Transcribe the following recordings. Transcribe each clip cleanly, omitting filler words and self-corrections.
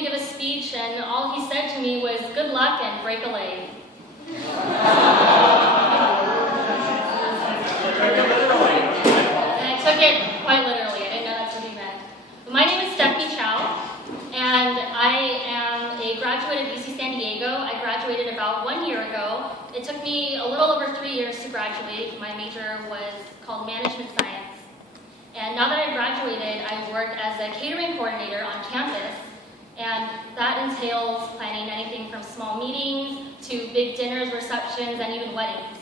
to give a speech, and all he said to me was, "Good luck and break a leg." And I took it quite literally. I didn't know that's what he meant. But my name is Stephanie Chow, and I am a graduate of UC San Diego. I graduated about 1 year ago. It took me a little over 3 years to graduate. My major was called Management Science. And now that I've graduated, I work as a catering coordinator on campus, and that entails planning anything from small meetings to big dinners, receptions, and even weddings.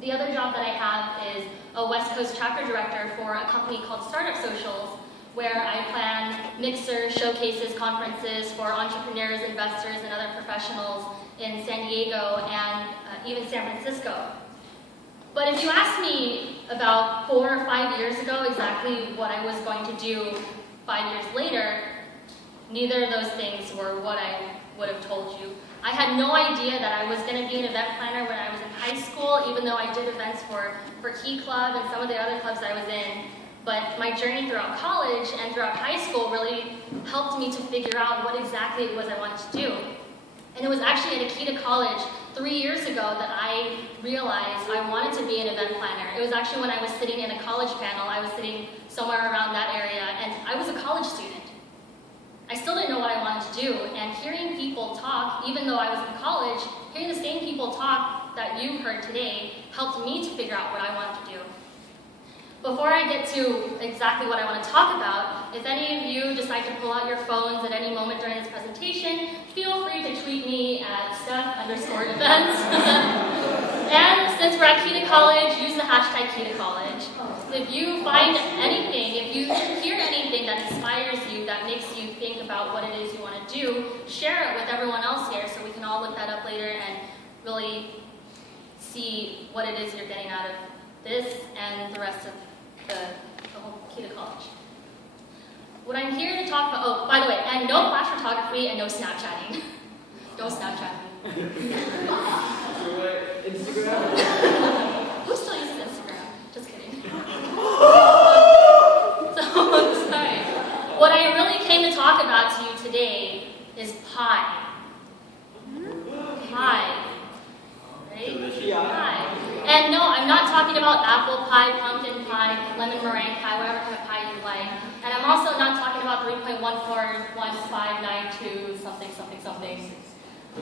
The other job that I have is a West Coast chapter director for a company called Startup Socials, where I plan mixers, showcases, conferences for entrepreneurs, investors, and other professionals in San Diego and even San Francisco. But if you asked me about 4 or 5 years ago exactly what I was going to do 5 years later, neither of those things were what I would have told you. I had no idea that I was going to be an event planner when I was in high school, even though I did events for Key Club and some of the other clubs I was in. But my journey throughout college and throughout high school really helped me to figure out what exactly it was I wanted to do. And it was actually at Akita College 3 years ago that I realized I wanted to be an event planner. It was actually when I was sitting in a college panel. I was sitting somewhere around that area, and I was a college student. I still didn't know what I wanted to do, and hearing people talk, even though I was in college, hearing the same people talk that you heard today helped me to figure out what I wanted to do. Before I get to exactly what I want to talk about, if any of you decide to pull out your phones at any moment during this presentation, feel free to tweet me at Steph_events. And since we're at Keynote College, use the hashtag Keynote College. If you find anything, if you hear anything that inspires you, that makes you think about what it is you want to do, share it with everyone else here so we can all look that up later and really see what it is you're getting out of this and the rest of the whole Keynote College. What I'm here to talk about, oh, by the way, and no flash photography and no Snapchatting. No Snapchatting. Instagram? Who still uses Instagram? Just kidding. So, sorry. What I really came to talk about to you today is pie. Pie. Right? Yeah. Pie. And no, I'm not talking about apple pie, pumpkin pie, lemon meringue pie, whatever kind of pie you like. And I'm also not talking about 3.141592 something, something, something.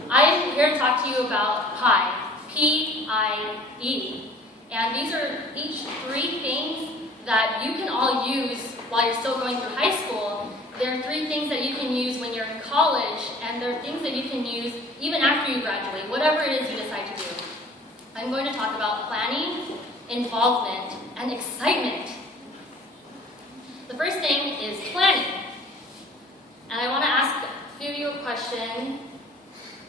I'm here to talk to you about pie. P-I-E. And these are each 3 things that you can all use while you're still going through high school. There are 3 things that you can use when you're in college, and there are things that you can use even after you graduate, whatever it is you decide to do. I'm going to talk about planning, involvement, and excitement. The first thing is planning. And I want to ask a few of you a question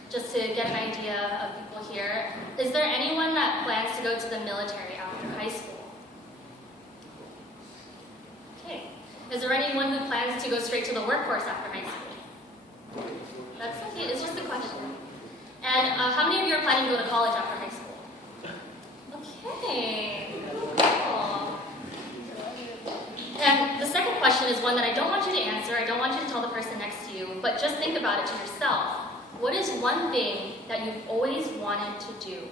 just to get an idea of people here. Is there anyone that plans to go to the military after high school? Okay. Is there anyone who plans to go straight to the workforce after high school? That's okay, it's just a question. And how many of you are planning to go to college after high school? Okay. Cool. And the second question is one that I don't want you to answer. I don't want you to tell the person next to you, but just think about it to yourself. What is one thing that you've always wanted to do?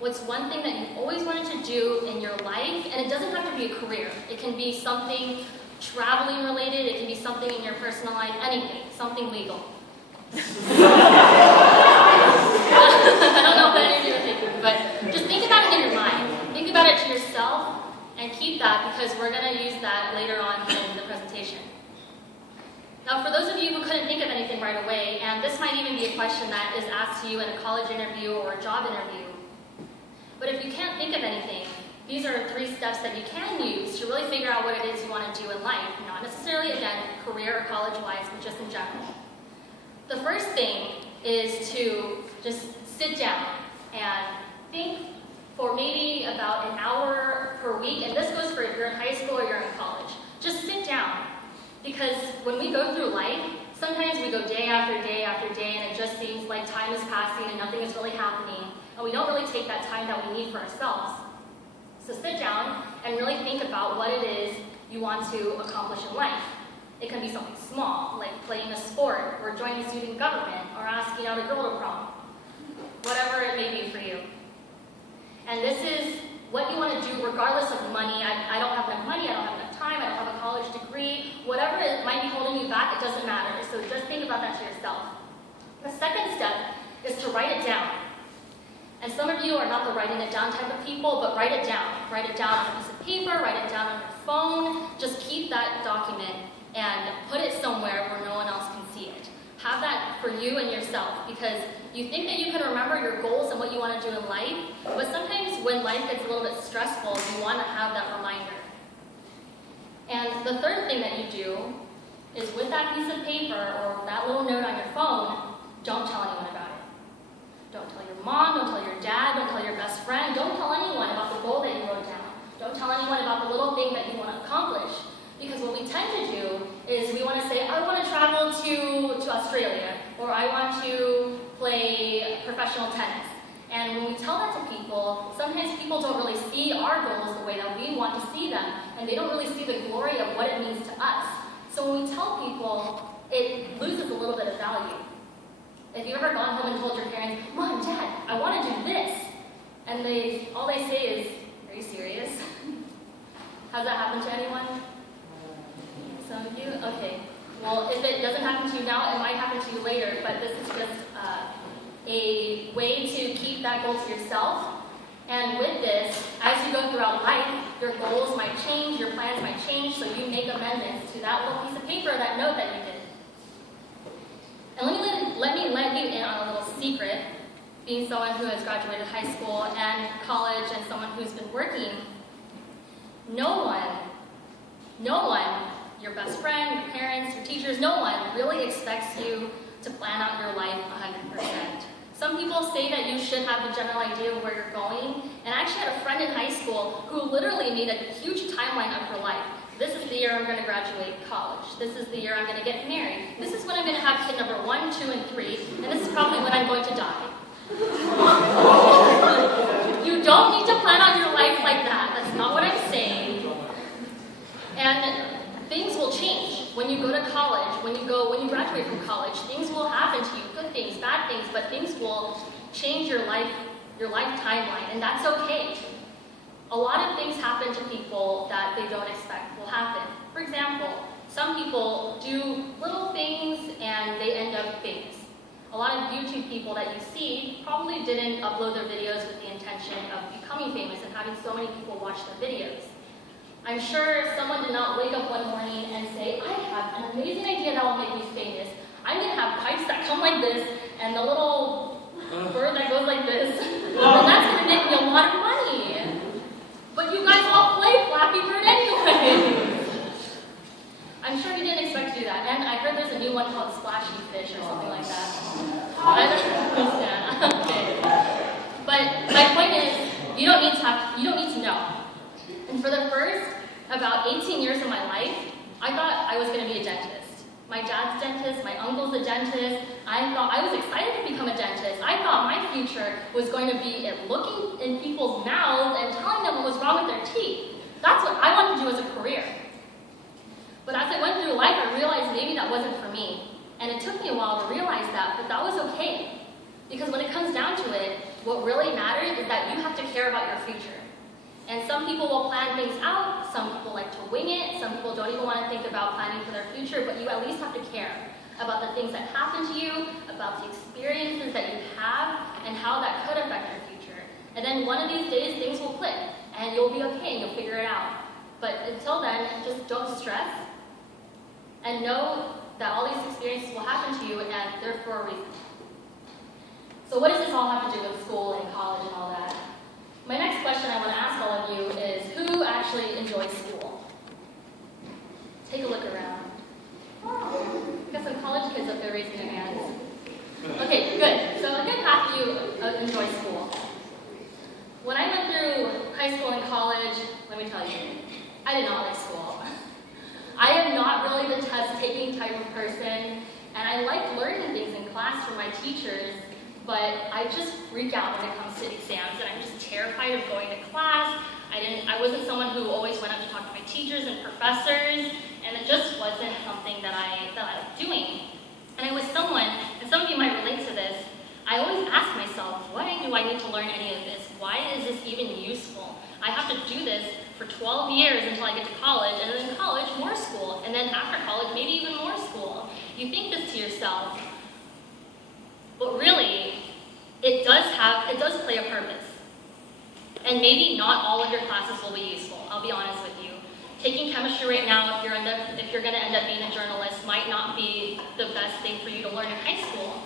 What's one thing that you've always wanted to do in your life? And it doesn't have to be a career. It can be something traveling related. It can be something in your personal life. Anything. Something legal. I don't know what any of you are thinking, but just think about it in your mind. Think about it to yourself and keep that, because we're going to use that later on in the presentation. Now, for those of you who couldn't think of anything right away, and this might even be a question that is asked to you in a college interview or a job interview, but if you can't think of anything, these are 3 steps that you can use to really figure out what it is you want to do in life, not necessarily, again, career or college-wise, but just in general. The first thing is to just sit down and think for maybe about an hour per week, and this goes for if you're in high school or you're in college. Just sit down, because when we go through life, sometimes we go day after day after day, and it just seems like time is passing and nothing is really happening, and we don't really take that time that we need for ourselves. So sit down and really think about what it is you want to accomplish in life. It can be something small, like playing a sport, or joining student government, or asking out a girl to prom. Whatever it may be for you. And this is what you want to do regardless of money. I don't have enough money, I don't have enough time, I don't have a college degree. Whatever it might be holding you back, it doesn't matter. So just think about that to yourself. The second step is to write it down. And some of you are not the writing it down type of people, but write it down. Write it down on a piece of paper, write it down on your phone. Just keep that document and put it somewhere where no one else can see it. Have that for you and yourself, because you think that you can remember your goals and what you want to do in life, but sometimes when life gets a little bit stressful, you want to have that reminder. And the third thing that you do is with that piece of paper or that little note on your phone, don't tell anyone about it. Don't tell your mom, don't tell your dad, don't tell your best friend, don't tell anyone about the goal that you wrote down. Don't tell anyone about the little thing that you want to accomplish. Because what we tend to do is we want to say, I want to travel to Australia, or I want to play professional tennis. And when we tell that to people, sometimes people don't really see our goals the way that we want to see them, and they don't really see the glory of what it means to us. So when we tell people, it loses a little bit of value. If you've ever gone home and told your parents, Mom, Dad, I want to do this, and all they say is, are you serious? Has that happened to anyone? Some of you? Okay. Well, if it doesn't happen to you now, it might happen to you later, but this is just a way to keep that goal to yourself. And with this, as you go throughout life, your goals might change, your plans might change, so you make amendments to that little piece of paper, that note that you did. And let me let you in on a little secret, being someone who has graduated high school and college and someone who's been working. No one, your best friend, your parents, your teachers, no one really expects you to plan out your life 100%. Some people say that you should have a general idea of where you're going, and I actually had a friend in high school who literally made a huge timeline of her life. This is the year I'm going to graduate college. This is the year I'm going to get married. This is when I'm going to have kid number 1, 2, and 3, and this is probably when I'm going to die. You don't need to plan out your life like that. That's not what I'm saying. And things will change when you go to college, when you graduate from college. Things will happen to you, good things, bad things, but things will change your life timeline, and that's okay. A lot of things happen to people that they don't expect will happen. For example, some people do little things and they end up famous. A lot of YouTube people that you see probably didn't upload their videos with the intention of becoming famous and having so many people watch their videos. I'm sure someone did not wake up one morning and say, I have an amazing idea that will make me famous. I'm going to have pipes that come like this and the little bird that goes like this. And that's going to make me a lot of money. But you guys all play Flappy Bird anyway. I'm sure you didn't expect to do that. And I heard there's a new one called Splashy Fish or something like that. I don't understand. Okay. But my point is, you don't need to know. And for the first about 18 years of my life, I thought I was going to be a dentist. My dad's a dentist, my uncle's a dentist. I was excited to become a dentist. I thought my future was going to be at looking in people's mouths and telling them what was wrong with their teeth. That's what I wanted to do as a career. But as I went through life, I realized maybe that wasn't for me. And it took me a while to realize that, but that was okay. Because when it comes down to it, what really matters is that you have to care about your future. And some people will plan things out, some people like to wing it, some people don't even want to think about planning for their future, but you at least have to care about the things that happen to you, about the experiences that you have, and how that could affect your future. And then one of these days, things will click, and you'll be okay, and you'll figure it out. But until then, just don't stress, and know that all these experiences will happen to you, and they're for a reason. So what does this all have to do with school and college and all that? My next question I want to ask all of you is, who actually enjoys school? Take a look around. Got some college kids up there raising their hands. Okay, good. So a good half of you enjoy school. When I went through high school and college, let me tell you, I did not like school. I am not really the test-taking type of person, and I like learning things in class from my teachers, but I just freak out when it comes to exams, and I'm just terrified of going to class. I wasn't someone who always went up to talk to my teachers and professors, and and it just wasn't something that I was doing. And I was someone, and some of you might relate to this, I always ask myself, why do I need to learn any of this? Why is this even useful? I have to do this for 12 years until I get to college, and then in college, more school, and then after college, maybe even more school. You think this to yourself, but really, it does play a purpose. And maybe not all of your classes will be useful, I'll be honest with you. Taking chemistry right now, if you're going to end up being a journalist, might not be the best thing for you to learn in high school.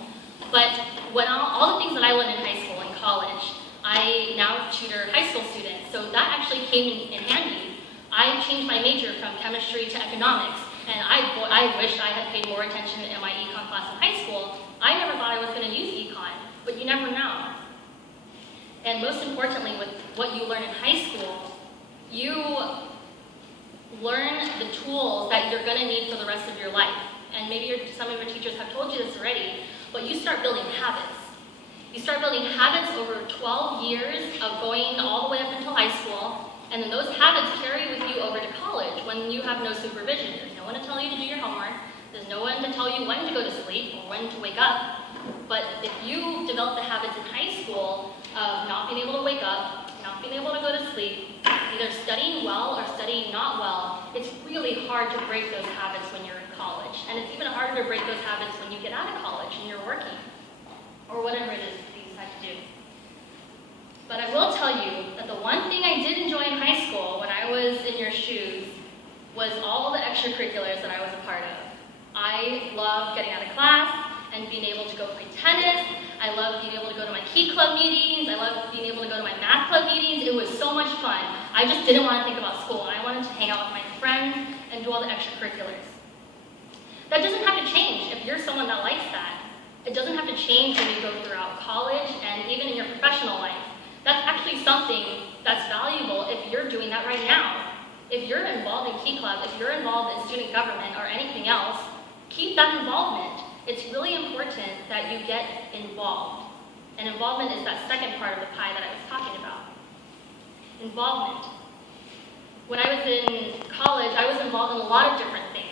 But when all the things that I learned in high school and college, I now tutor high school students, so that actually came in handy. I changed my major from chemistry to economics, and I wish I had paid more attention in my econ class in high school. I never thought I was going to use econ, but you never know. And most importantly, with what you learn in high school, you learn the tools that you're going to need for the rest of your life. And maybe some of your teachers have told you this already, but you start building habits. You start building habits over 12 years of going all the way up until high school, and then those habits carry with you over to college when you have no supervision. There's no one to tell you to do your homework. There's no one to tell you when to go to sleep or when to wake up. But if you develop the habits in high school of not being able to wake up, not being able to go to sleep, either studying well or studying not well, it's really hard to break those habits when you're in college. And it's even harder to break those habits when you get out of college and you're working, or whatever it is that you decide to do. But I will tell you that the one thing I did enjoy in high school when I was in your shoes was all the extracurriculars that I was a part of. I loved getting out of class and being able to go play tennis. I loved being able to go to my key club meetings. I loved being able to go to my math club meetings. It was so much fun. I just didn't want to think about school, and I wanted to hang out with my friends and do all the extracurriculars. That doesn't have to change if you're someone that likes that. It doesn't have to change when you go throughout college and even in your professional life. That's actually something that's valuable if you're doing that right now. If you're involved in Key Club, if you're involved in student government or anything else, keep that involvement. It's really important that you get involved. And involvement is that second part of the pie that I was talking about. Involvement. When I was in college, I was involved in a lot of different things.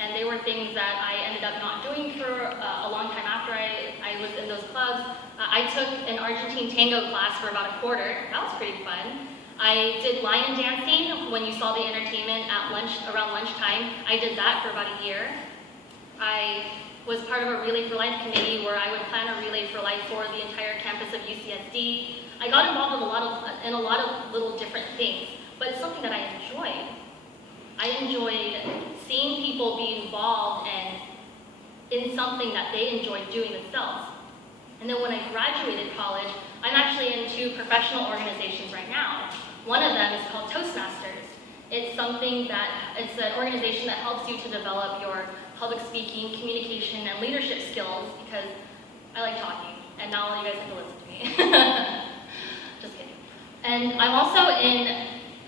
And they were things that I ended up not doing for a long time after I was in those clubs. I took an Argentine tango class for about a quarter. That was pretty fun. I did lion dancing when you saw the entertainment at around lunchtime. I did that for about a year. I was part of a Relay for Life committee where I would plan a Relay for Life for the entire campus of UCSD. I got involved in a lot of little different things, but it's something that I enjoyed. I enjoyed seeing people be involved in something that they enjoyed doing themselves. And then when I graduated college, I'm actually in 2 professional organizations right now. One of them is called Toastmasters. It's an organization that helps you to develop your public speaking, communication, and leadership skills because I like talking, and not all you guys have to listen to me. Just kidding. And I'm also in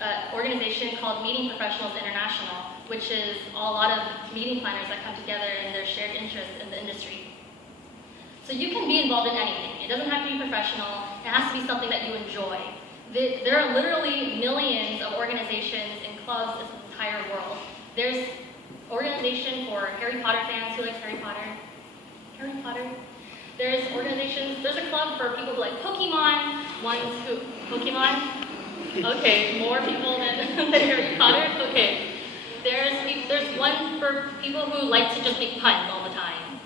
an organization called Meeting Professionals International, which is a lot of meeting planners that come together in their shared interest in the industry. So you can be involved in anything. It doesn't have to be professional. It has to be something that you enjoy. There are literally millions of organizations and clubs in the entire world. There's organization for Harry Potter fans. Who likes Harry Potter? Harry Potter? There's a club for people who like Pokemon, Pokemon? Okay, more people than Harry Potter? Okay. There's one for people who like to just make puns all the time.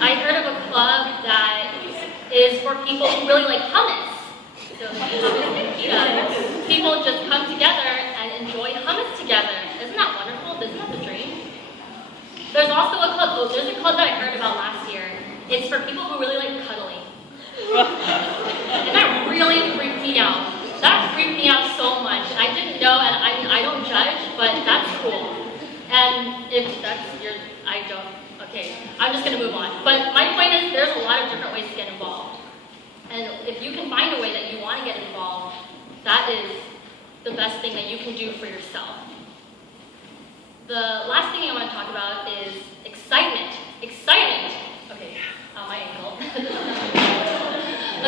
I heard of a club that is for people who really like hummus. So people just come together and enjoy hummus together. Isn't that wonderful? Isn't that the dream? There's also a club, there's a club that I heard about last year. It's for people who really like cuddling. And that really freaked me out. That freaked me out so much. I didn't know, and I don't judge, but that's cool. And if that's okay, I'm just gonna move on. But my point is, there's a lot of different ways to get involved. And if you can find a way that you wanna get involved, that is the best thing that you can do for yourself. The last thing I wanna talk about is excitement. Excitement! Okay, my ankle.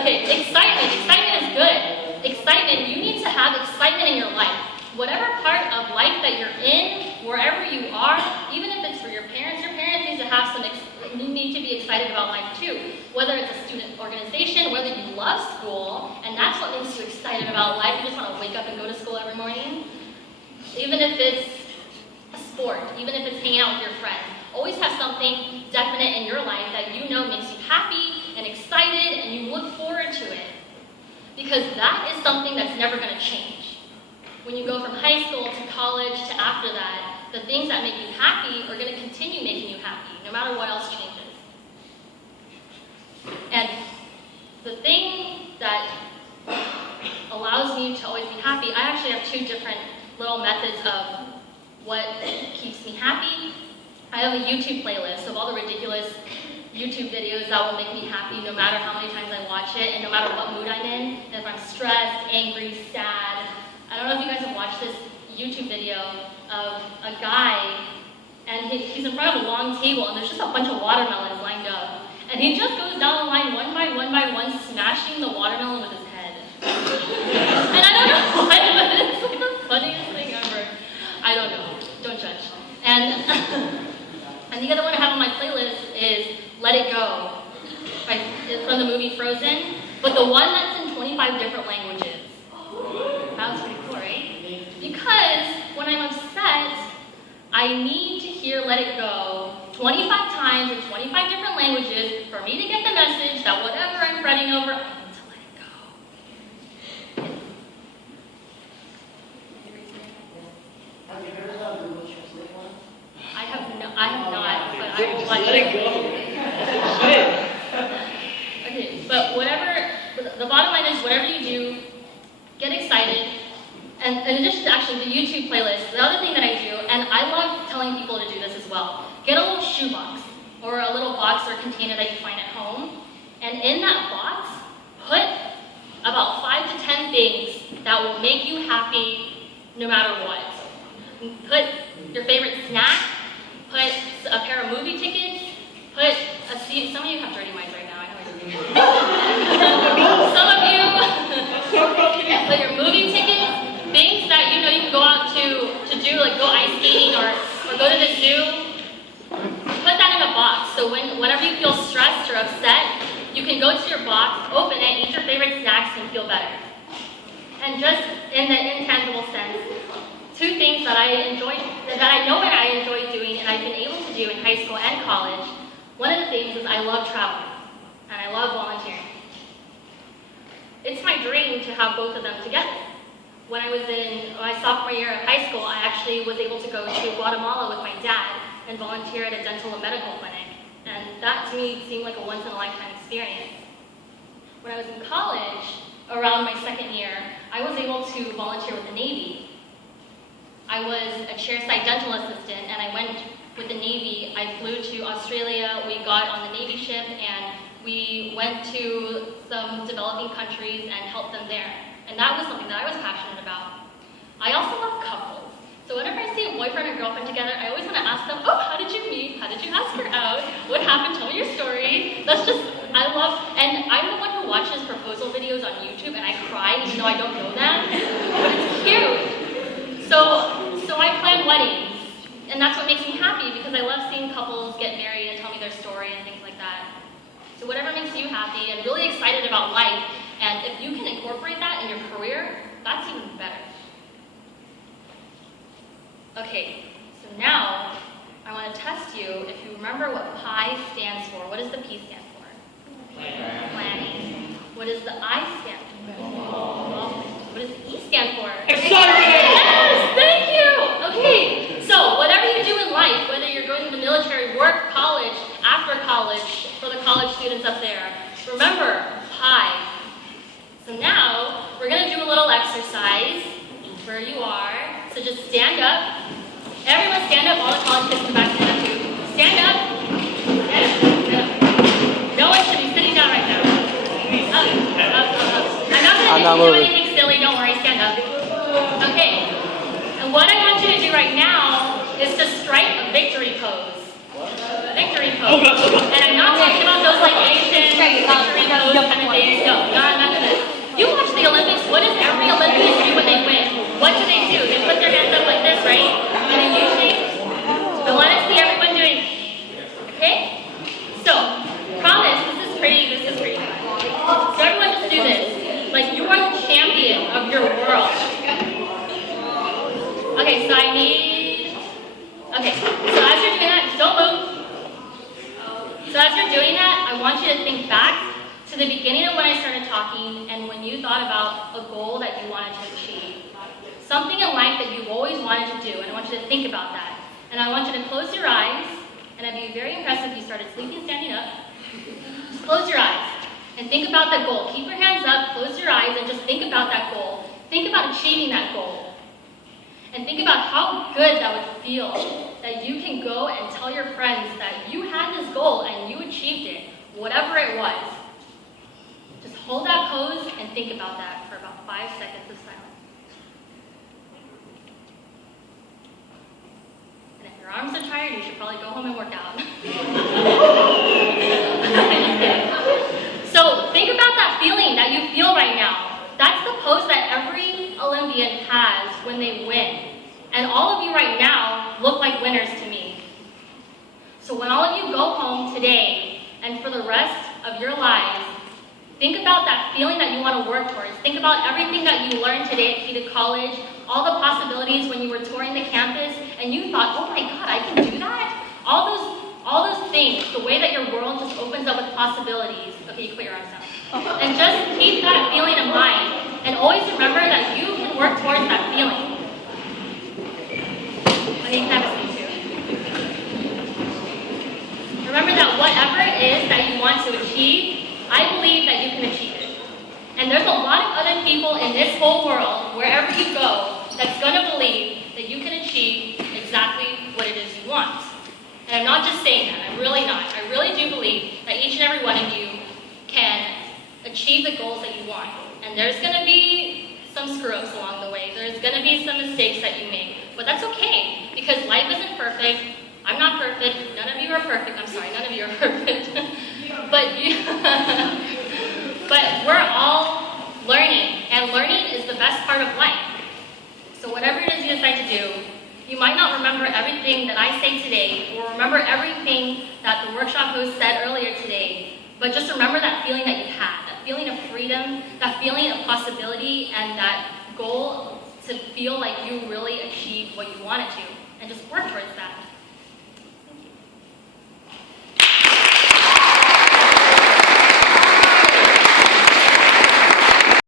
Okay, excitement. Excitement is good. Excitement, you need to have excitement in your life. Whatever part of life that you're in, wherever you are, even if it's for your parents need to have need to be excited about life too. Whether it's a student organization, whether you love school, and that's what makes you excited about life, you just want to wake up and go to school every morning. Even if it's a sport, even if it's hanging out with your friends, always have something definite in your life that you know makes you happy and excited and you look forward to it. Because that is something that's never going to change. When you go from high school to college to after that, the things that make you happy are going to continue making you happy, no matter what else changes. And the thing that allows me to always be happy, I actually have two different little methods of what keeps me happy. I have a YouTube playlist of all the ridiculous YouTube videos that will make me happy no matter how many times I watch it and no matter what mood I'm in. And if I'm stressed, angry, sad. I don't know if you guys have watched this YouTube video of a guy and he's in front of a long table and there's just a bunch of watermelons lined up. And he just goes down the line one by one, smashing the watermelon with his head. And I don't know why, but it's like the funniest thing ever. I don't know. Don't judge. And and the other one I have on my playlist is Let It Go from the movie Frozen, but the one that's in 25 different languages. That was pretty cool, right? Because when I'm upset, I need to hear Let It Go 25 times in 25 different languages for me to get the message that whatever I'm fretting over, I need to let it go. Have you heard about Google Translate one? I have not, but I will Let it go. Okay, but whatever, the bottom line is whatever you do, get excited. And in addition to actually the YouTube playlist, the other thing that I do, and I love telling people to do this as well, get a little shoebox or a little box or container that you find at home. And in that box, put about 5 to 10 things that will make you happy no matter what. Put your favorite snack, put a pair of movie tickets, put a seat. Some of you have dirty minds right now, I know I do. Some of you put your movie tickets, things that you know you can go out to do, like go ice skating or go to the zoo. Put that in a box, so whenever you feel stressed or upset, you can go to your box, open it, eat your favorite snacks, and feel better. And just in the intangible sense, two things that I know that I enjoy doing and I've been able to do in high school and college. One of the things is I love traveling and I love volunteering. It's my dream to have both of them together. When I was in my sophomore year of high school, I actually was able to go to Guatemala with my dad and volunteer at a dental and medical clinic. And that to me seemed like a once-in-a-lifetime experience. When I was in college, around my second year, I was able to volunteer with the Navy. I was a chairside dental assistant and I went with the Navy. I flew to Australia, we got on the Navy ship and we went to some developing countries and helped them there. And that was something that I was passionate about. I also love couples. So whenever I see a boyfriend and girlfriend together, I always want to ask them, oh, how did you meet? How did you ask her out? What happened? Tell me your story. That's just, I love, and I'm the one who watches proposal videos on YouTube and I cry even though I don't know them. It's cute. So I plan weddings. And that's what makes me happy because I love seeing couples get married and tell me their story and things like that. So whatever makes you happy and really excited about life, and if you can incorporate that in your career, that's even better. Okay, so now I want to test you if you remember what PI stands for. What does the P stand for? Planning. What does the I stand for? What does the E stand for? Excitement! Yes, thank you! Okay, so whatever you do in life, whether you're going to the military, work, college, after college, for the college students up there, remember, PI. So now, we're going to do a little exercise where you are. So just stand up. Everyone stand up. All the college kids come back, stand up too. Stand up. Stand up. Stand up. No one should be sitting down right now. Up. I'm not going to do anything silly. Don't worry. Stand up. Okay. And what I want you to do right now is to strike a victory pose. Victory pose. And I'm not talking about those like Asian victory pose kind of things. No, not this. You watch the Olympics. What does every Olympian do when they win? What do? They put their hands up like this, right? And then usually vision of your world. Okay, so okay, so as you're doing that, don't move. So as you're doing that, I want you to think back to the beginning of when I started talking and when you thought about a goal that you wanted to achieve. Something in life that you've always wanted to do, and I want you to think about that. And I want you to close your eyes, and I'd be very impressed if you started sleeping standing up. Just close your eyes and think about that goal. Keep your hands up, close your eyes, and just think about that goal. Think about achieving that goal. And think about how good that would feel that you can go and tell your friends that you had this goal and you achieved it, whatever it was. Just hold that pose and think about that for about 5 seconds of silence. And if your arms are tired, you should probably go home and work out. So think about that feeling that you feel right now. That's the pose that every Olympian has when they win. And all of you right now look like winners to me. So when all of you go home today and for the rest of your lives, think about that feeling that you want to work towards. Think about everything that you learned today at Keynote College, all the possibilities when you were touring the campus and you thought, oh my God, I can do that? All those things, the way that your world just opens up with possibilities. Okay, you put your arms down. And just keep that feeling in mind and always remember that you can work towards that feeling. I need to have a seat too. Remember that whatever it is that you want to achieve, I believe that you can achieve it. And there's a lot of other people in this whole world, wherever you go, that's going to believe that you can achieve exactly what it is you want. And I'm not just saying that, I'm really not. I really do believe that each and every one of you can achieve the goals that you want. And there's going to be some screw-ups along the way. There's going to be some mistakes that you make. But that's okay, because life isn't perfect. I'm not perfect. None of you are perfect. I'm sorry, none of you are perfect. But we're all learning, and learning is the best part of life. So whatever it is you decide to do, you might not remember everything that I say today, or remember everything that the workshop host said earlier today, but just remember that feeling that you had, that feeling of freedom, that feeling of possibility, and that goal to feel like you really achieved what you wanted to, and just work towards that.